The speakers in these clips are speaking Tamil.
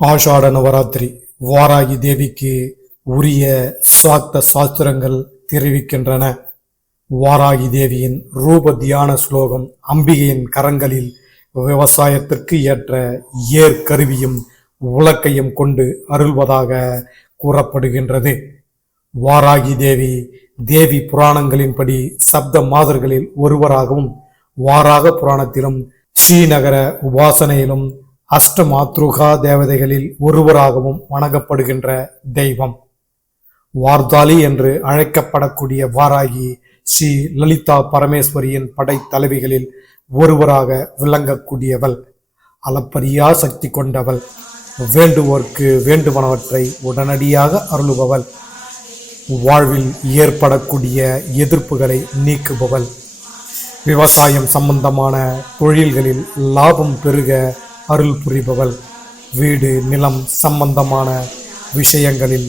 ஆஷாட நவராத்திரி வாராகி தேவிக்கு உரிய சாக்த சாஸ்திரங்கள் தெரிவிக்கின்றன. வாராகி தேவியின் ரூப தியான ஸ்லோகம் அம்பிகையின் கரங்களில் விவசாயத்திற்கு ஏற்ற ஏற்கருவியும் உலக்கையும் கொண்டு அருள்வதாக கூறப்படுகின்றது. வாராகி தேவி தேவி புராணங்களின்படி சப்த மாதர்களில் ஒருவராகவும், வாராக புராணத்திலும் ஸ்ரீநகர உபாசனையிலும் அஷ்டமாத்ருகா தேவதைகளில் ஒருவராகவும் வணங்கப்படுகின்ற தெய்வம். வார்தாளி என்று அழைக்கப்படக்கூடிய வாராகி ஸ்ரீ லலிதா பரமேஸ்வரியின் படைத்தலைவிகளில் ஒருவராக விளங்கக்கூடியவள். அளப்பரியா சக்தி கொண்டவள். வேண்டுவோர்க்கு வேண்டுவனவற்றை உடனடியாக அருளுபவள். வாழ்வில் ஏற்படக்கூடிய எதிர்ப்புகளை நீக்குபவள். விவசாயம் சம்பந்தமான தொழில்களில் லாபம் பெருக அருள் புரிபவள். வீடு நிலம் சம்பந்தமான விஷயங்களில்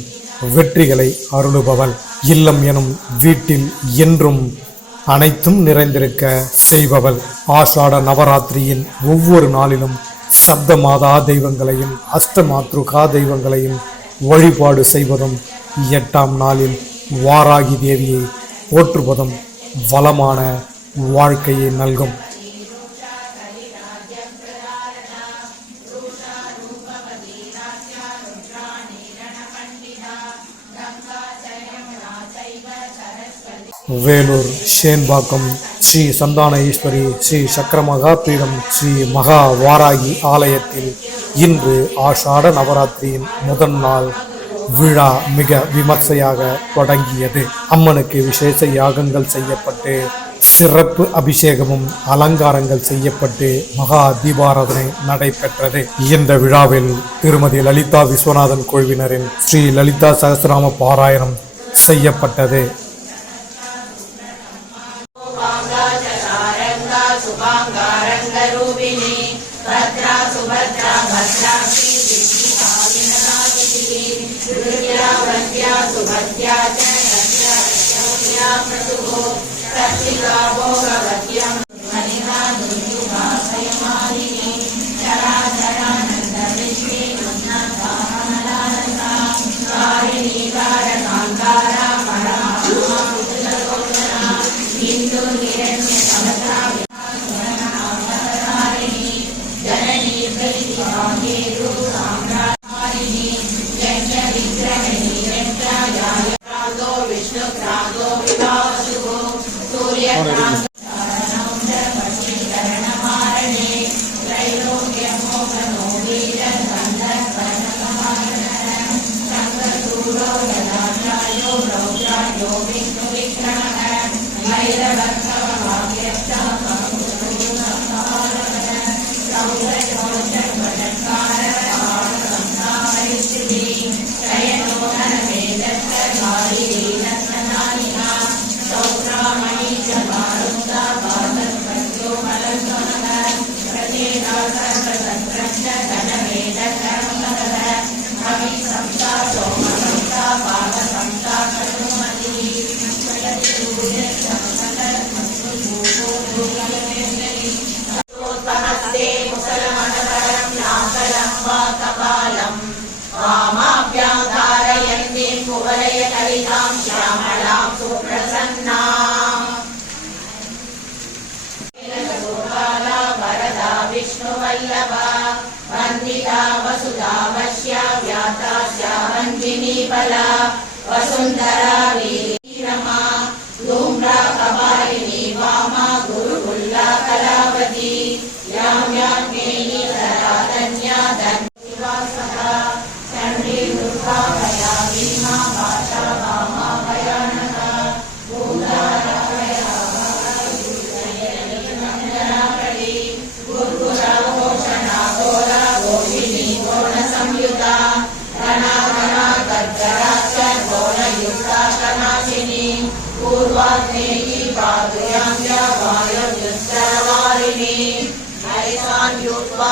வெற்றிகளை அருளுபவள். இல்லம் எனும் வீட்டில் என்றும் அனைத்தும் நிறைந்திருக்க செய்பவள். ஆஷாட நவராத்திரியின் ஒவ்வொரு நாளிலும் சப்த மாதா தெய்வங்களையும் அஷ்டமாத்ருகா தெய்வங்களையும் வழிபாடு செய்வதும், 8ஆம் நாளில் வாராகி தேவியை போற்றுவதும் வளமான வாழ்க்கையை நல்கும். வேலூர் ஷேன்பாக்கம் ஸ்ரீ சந்தான ஈஸ்வரி ஸ்ரீ சக்கரமகா பீடம் ஸ்ரீ மகா வாராகி ஆலயத்தில் இன்று ஆஷாட நவராத்திரியின் முதல் நாள் விழா மிக விமர்சையாக தொடங்கியது. அம்மனுக்கு விசேஷ யாகங்கள் செய்யப்பட்டு சிறப்பு அபிஷேகமும் அலங்காரங்கள் செய்யப்பட்டு மகா தீபாராதனை நடைபெற்றது. இந்த விழாவில் திருமதி லலிதா விஸ்வநாதன் குழுவினரின் ஸ்ரீ லலிதா சகஸ்ரநாம பாராயணம் செய்யப்பட்டது. वसुंधरा वीरमा धूम्रा कपालिनी वामा गुरुकुल्ला कलावती याम्याग्नेयी सराधन्या धन्यवासः चंडी दुर्गा भया भीमा भाषा वामा भयानका गुरुकुला घोषणा घोरा गोविनी पूर्ण संयुता पूर्वाग्नेयी पादुयाम्या वायुर्युस्तरवारिणी हरिसान्योत्पादतीनाच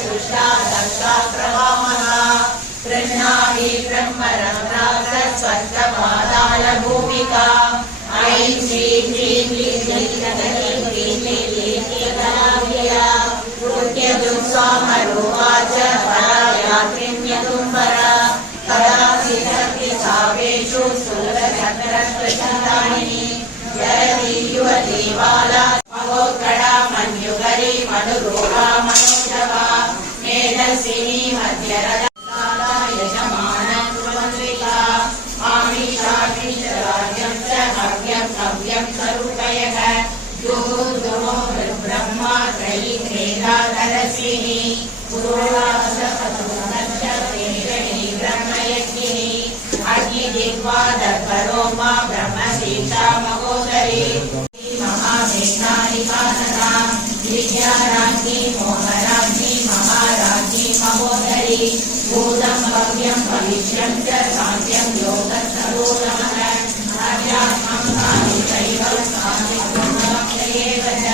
कृष्णा दक्षाप्रवामहा कृष्णाहि ब्रह्मरम्राज स्वर्गपादाल भूमिका ऐं श्रीं ह्रीं क्लीं क्लीं क्लीं क्लीं क्लीं क्लीं माला महोत्कड़ा मन्युगरी मधुरूपा मनोजवा मेधसिनी मध्यरदा यजमाना कुर्वन्विता मामीशामीशराज्यं च हव्यं हव्यं स्वरूपयः दूर्दुमो ब्रह्मा त्रयी त्रेधाधरसिनी पुरोडासपतुनश्च प्रेषणी ब्रह्मयज्ञिनी अग्निदिग्वादर्परोमा ब्रह्मशीर्षा महोदरी महामेघानिकानना विद्याराज्ञी मोहराज्ञी महाराज्ञी महोदरी भूतं भव्यं भविष्यं च सान्त्यं योगस्वरूपमः अध्यात्मं कानिचैव सान्निध्यमेव च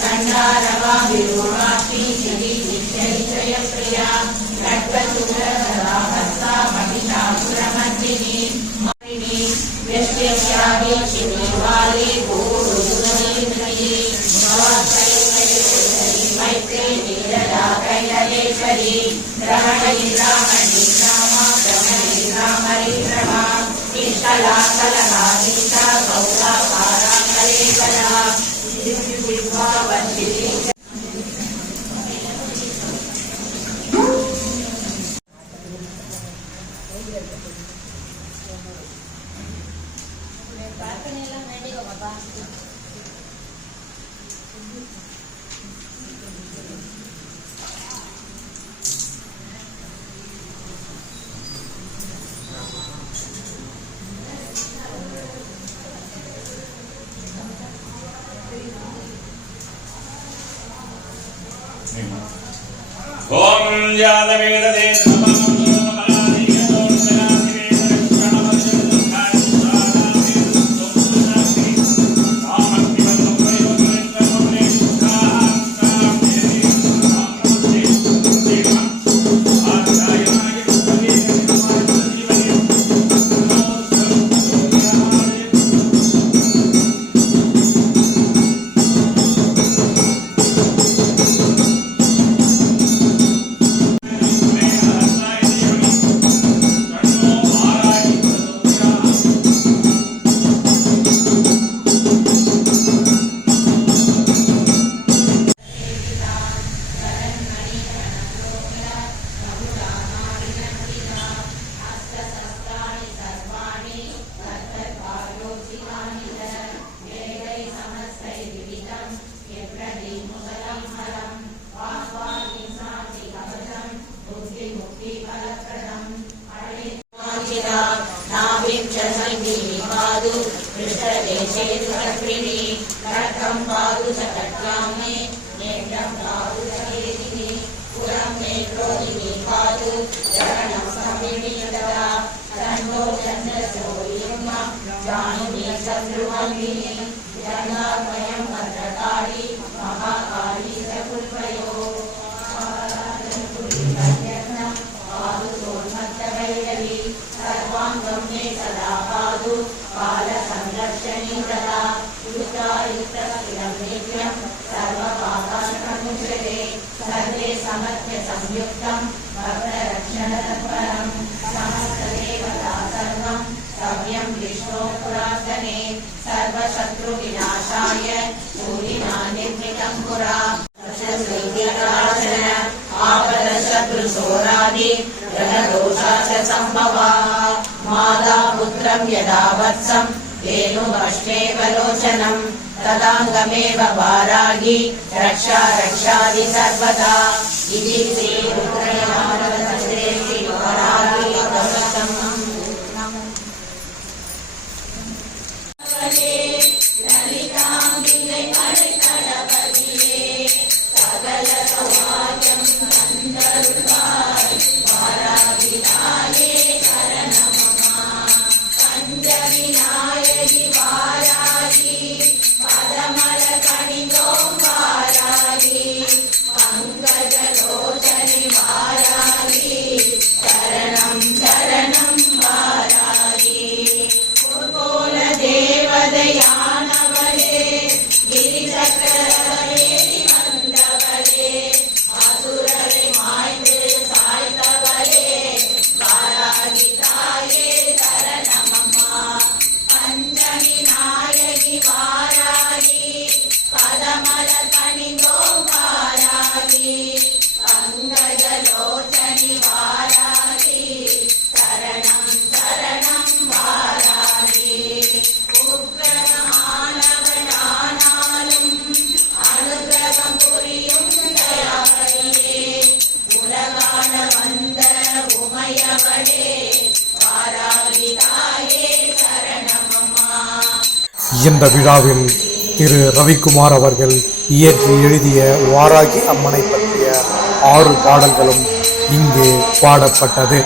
खण्डारवा विरूपाक्षी श्रीनित्यैश्वर्यप्रिया खड्गशूलधराहस्ता महिषासुरमर्दिनी व्यष्ट्यस्यादि शिवीवाली भूरुजुगीन्द्रयी मैत्री नीरदा कैलयेश्वरी ग्रहणीन्द्रामणीन्द्रामा ब्रह्मणीन्द्रामरीन्द्रमा इष्टलाकलहारीता गौराकाराकलेकला दिव्यविद्वावन्दिनी ओम यादवेदे नमः माता पुत्रं यदा वत्सं वेणुमश्मेव लोचनं तदाङ्गमेव वारागी रक्षा रक्षादि सर्वदा इति श्रीरुद्रयादवचन्द्रे वारागी कवचम् पंकजलोचनि இந்த விழாவில் திரு ரவிக்குமார் அவர்கள் இயற்றி எழுதிய வாராகி அம்மனை பற்றிய 6 பாடல்களும் இங்கு பாடப்பட்டது.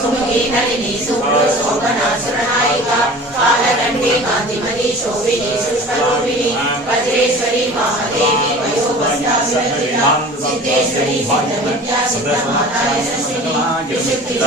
सुमुखी नलिनी सुप्रो शोभना सुरनायिका कालकंठी कांतिमती शोभिनी सुष्मरूपिणी वज्रेश्वरी महादेवी वयोवस्ता विरचिता सिद्धेश्वरी सिद्धविद्या सिद्धमाता यशस्विनी विशुद्धि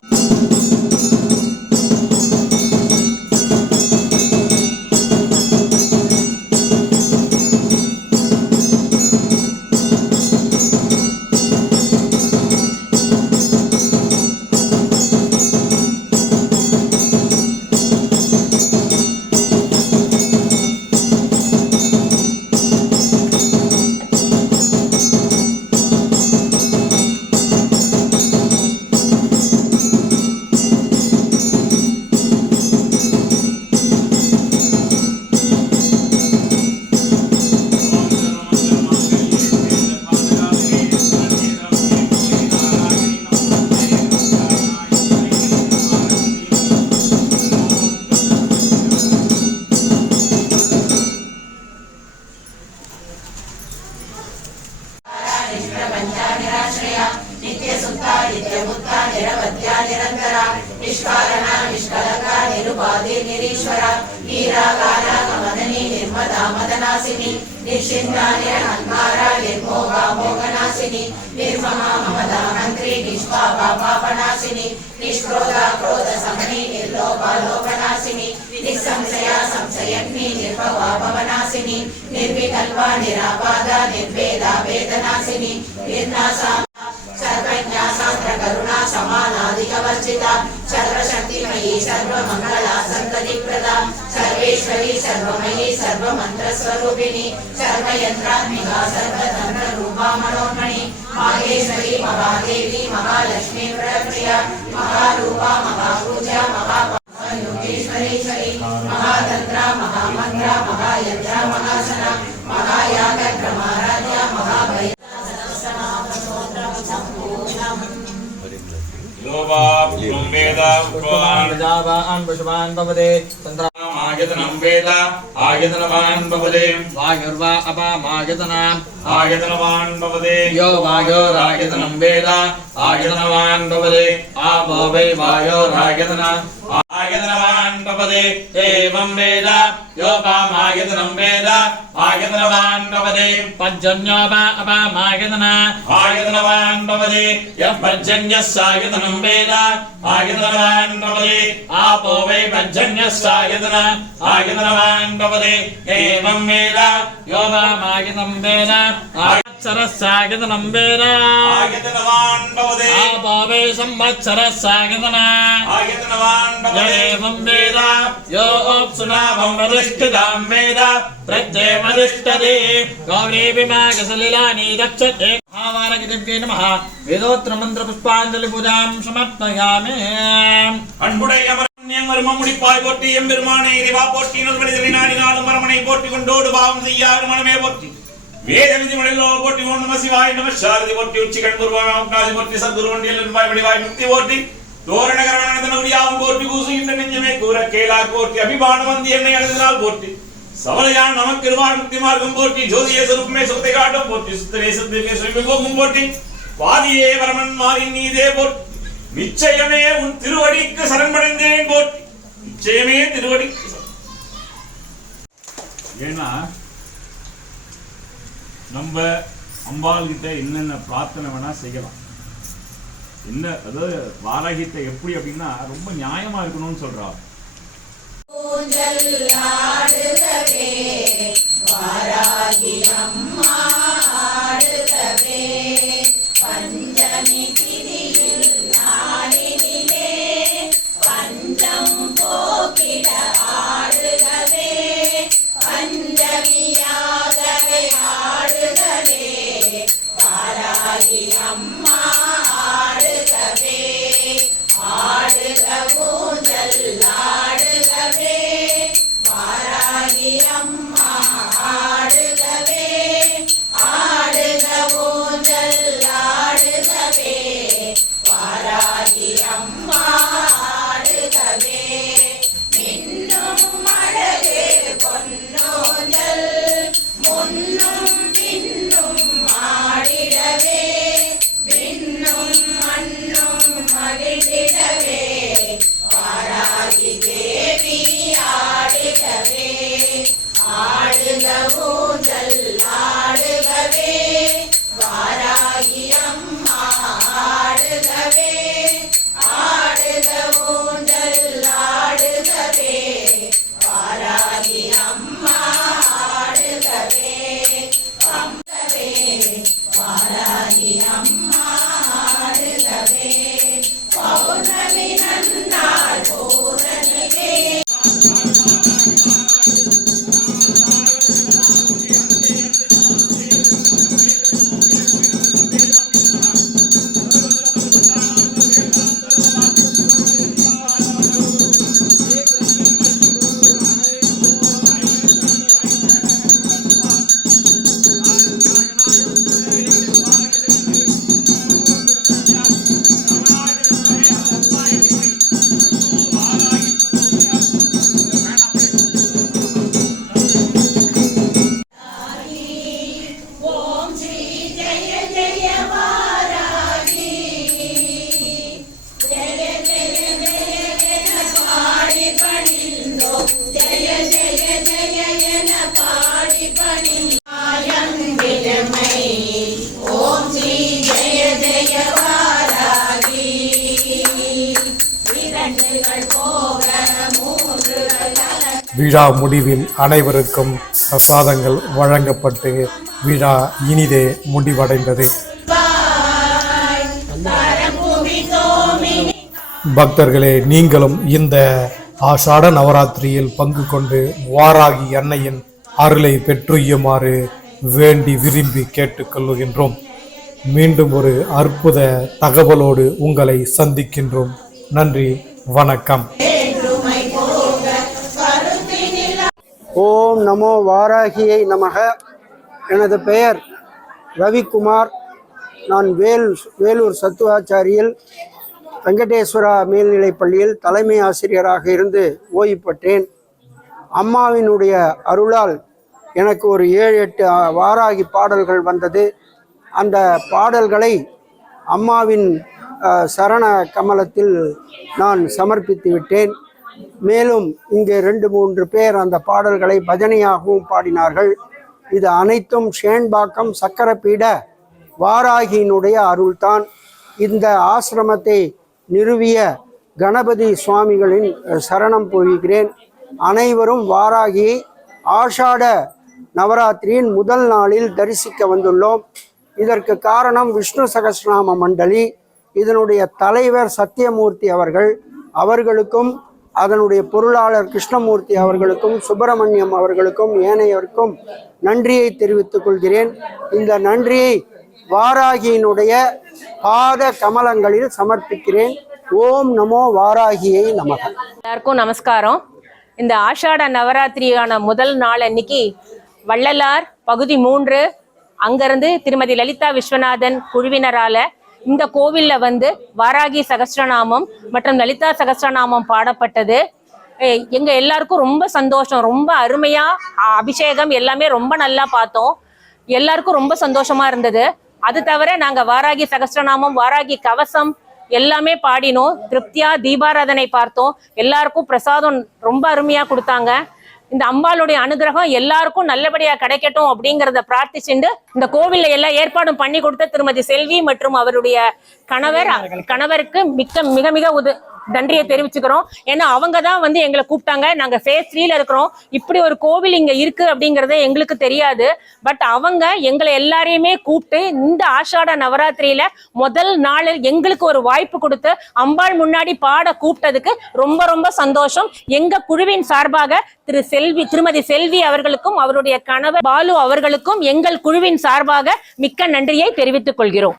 निष्कारणा निष्कलंका निरुपाधि निरीश्वरा हीरागारा कमदनी निर्मदा मदनासिनी निश्चिंता निरहंकारा निर्मोहा मोहनासिनी निर्महा ममता मंत्री निष्पापा पापनासिनी निष्क्रोधा क्रोध समनी निर्लोभा लोभनासिनी निसंशया संशयन्नी निर्भवा भवनासिनी निर्विकल्पा निरापादा निर्वेदा वेदनासिनी निर्नासा सर्वज्ञा शास्त्र करुणा समानाधिकवर्जिता सर्वशक्तिमयी सर्वमंगला संततिप्रदा सर्वेश्वरी सर्वमयी सर्वमंत्रस्वरूपिणी सर्वयंत्रात्मिका सर्वतंत्ररूपा मनोन्मणि माहेश्वरी महादेवी महालक्ष्मी प्रिया महारूपा महापूजा महायोगेश्वरीश्वरी महातंत्रा महामंत्रा महायंत्रा महासना महायागक्रमाराध्या महाभय आयतनं वेद आयतनवान् भवते वायुर्वा अपामायतनाम् आयतनवान् भवते यो वायोरायतनं वेद आयतनवान् भवते आपो वै वायोरायतनम् आयतनवान् भवते एवं वेद योपामायतनं वेद आयतनवान् भवते पञ्चन्यो वा अपामायतना आयतनवान् भवते यः पञ्चन्यस्सायतनं वेद आयतनवान् भवते आपो वै पञ्चन्यस्सायतन आयतनवान् भवते एवं वेद योपामायतं वेद संवत्सरस्सायतनं वेद आयतनवान् भवते आपो वै संवत्सरस्सायतन आयतनवान् भवते एवं वेद यो अप्सुनाभं वरिष्ठतां वेद प्रत्येवरिष्ठते गौरीभिमागसलिलानि रक्षते महावारगिरिभ्ये नमः वेदोत्र मंत्र पुष्पांजलि पूजां समर्पयामि अன்புடைய மர்மம் முடிப்பாய் போற்றி எம்பெருமானே இறைவா போற்றி நல்வழிதலை நாடினாலும் மரமனை போற்றி கொண்டோடு பாவம் செய்யாறு மனமே போற்றி வேத விதிமுறைகளோ போற்றி ஓம் நம சிவாய நம சாரதி போற்றி உச்சிகண் பூர்வமாதி போற்றி சத்குரு வண்டியல் வடிவாய் முக்தி போற்றி தோரணகரணன உரியாவும் போற்றி கூசுகின்ற நெஞ்சமே கூற கேளா போற்றி அபிமானம் வந்து என்னை அழுதினால் போற்றி சவலையான் நமக்கு இருவார் முக்தி மார்க்கம் போற்றி ஜோதியே சுரூபமே சுத்தை காட்டும் போற்றி சுத்தரே சுத்திகே சுயம்பும் போற்றி பாதியே வரமன் மாறி நீதே போற்றி நிச்சயமே உன் திருவடிக்கு சரணடைந்தேன் போற்றி நிச்சயமே திருவடிக்கு ஏன்னா நம்ம அம்பாள் கிட்ட என்னென்ன பிரார்த்தனை வேணா செய்யலாம் என்ன அதாவது வாராகிட்ட எப்படி அப்படின்னா ரொம்ப நியாயமா இருக்கணும்னு சொல்றா வாராகி அம்மா ஆடுகவே பஞ்சமி திதியில் நாளினிலே பஞ்சம் போக்கிட ஆடுகவே பஞ்சமியாகவே ஆடுகவே வாராகி அம்மா ஆடுகவே ஆடுக ஊஞ்சல் ஆடுகவே வாராகி அம்மா ஆடுகவே ஆடுக ஊஞ்சல் ஆடுகவே வாராகி அம்மா ஆடுகவே மின்னும் அழகு பொன்னோஞ்சல் முன்னும் பின்னும் ஆடிடவே விண்ணும் மண்ணும் மகிழ்ந்திடவே விழா முடிவில் அனைவருக்கும் பிரசாதங்கள் வழங்கப்பட்டு விழா இனிதே முடிவடைந்தது. பக்தர்களே, நீங்களும் இந்த ஆஷாட நவராத்திரியில் பங்கு கொண்டு வாராகி அன்னையின் அருளை பெற்றுயுமாறு வேண்டி விரும்பி கேட்டுக்கொள்கின்றோம். மீண்டும் ஒரு அற்புத தகவலோடு உங்களை சந்திக்கின்றோம். நன்றி, வணக்கம். ஓம் நமோ வாராகியை நமக. எனது பெயர் ரவிக்குமார். நான் வேலூர் சத்துவாச்சாரியில் வெங்கடேஸ்வரா மேல்நிலைப் பள்ளியில் தலைமை ஆசிரியராக இருந்து ஓய்வு பெற்றேன். அம்மாவினுடைய அருளால் எனக்கு ஒரு 7-8 வாராகி பாடல்கள் வந்தது. அந்த பாடல்களை அம்மாவின் சரண கமலத்தில் நான் சமர்ப்பித்து விட்டேன். மேலும் இங்கே 2-3 பேர் அந்த பாடல்களை பஜனையாகவும் பாடினார்கள். இது அனைத்தும் ஷேன்பாக்கம் சக்கரப்பீட வாராகியினுடைய அருள்தான். இந்த ஆசிரமத்தை நிறுவிய கணபதி சுவாமிகளின் சரணம் புரிகிறேன். அனைவரும் வாராகியை ஆஷாட நவராத்திரியின் முதல் நாளில் தரிசிக்க வந்துள்ளோம். இதற்கு காரணம் விஷ்ணு சகஸ்ரநாம மண்டலி. இதனுடைய தலைவர் சத்தியமூர்த்தி அவர்களுக்கும் அதனுடைய பொருளாளர் கிருஷ்ணமூர்த்தி அவர்களுக்கும் சுப்பிரமணியம் அவர்களுக்கும் ஏனையவருக்கும் நன்றியை தெரிவித்துக் கொள்கிறேன். இந்த நன்றியை வாராகியினுடைய பாத கமலங்களில் சமர்ப்பிக்கிறேன். ஓம் நமோ வாராகியை நமக. எல்லாருக்கும் நமஸ்காரம். இந்த ஆஷாட நவராத்திரியான முதல் நாள் அன்னைக்கு வள்ளலார் பகுதி 3 அங்கிருந்து திருமதி லலிதா விஸ்வநாதன் குழுவினரால இந்த கோவில்ல வாராகி சகஸ்ரநாமம் மற்றும் லலிதா சகஸ்ரநாமம் பாடப்பட்டது. எங்க எல்லாருக்கும் ரொம்ப சந்தோஷம். ரொம்ப அருமையா அபிஷேகம் எல்லாமே ரொம்ப நல்லா பார்த்தோம். எல்லாருக்கும் ரொம்ப சந்தோஷமா இருந்தது. அது தவிர நாங்க வாராகி சகஸ்ரநாமம், வாராகி கவசம் எல்லாமே பாடினோம். திருப்தியா தீபாராதனை பார்த்தோம். எல்லாருக்கும் பிரசாதம் ரொம்ப அருமையா கொடுத்தாங்க. இந்த அம்பாளுடைய அனுகிரகம் எல்லாருக்கும் நல்லபடியா கிடைக்கட்டும் அப்படிங்கறத பிரார்த்திச்சுண்டு இந்த கோவில்ல எல்லா ஏற்பாடும் பண்ணி கொடுத்த திருமதி செல்வி மற்றும் அவருடைய கணவருக்கு மிக மிக நன்றியை தெரிவிச்சுக்கிறோம். ஏன்னா அவங்க தான் எங்களை கூப்பிட்டாங்க. நாங்க ஃபேஸ் 3ல இருக்கிறோம். இப்படி ஒரு கோவில் இங்க இருக்கு அப்படிங்கறதே எங்களுக்கு தெரியாது. பட் அவங்க எங்களை எல்லாரையுமே கூப்பிட்டு இந்த ஆஷாட நவராத்திரியில முதல் நாள் எங்களுக்கு ஒரு வாய்ப்பு கொடுத்து அம்பாள் முன்னாடி பாட கூப்பிட்டதுக்கு ரொம்ப ரொம்ப சந்தோஷம். எங்க குழுவின் சார்பாக திருமதி செல்வி அவர்களுக்கும் அவருடைய கணவர் பாலு அவர்களுக்கும் எங்கள் குழுவின் சார்பாக மிக்க நன்றியை தெரிவித்துக் கொள்கிறோம்.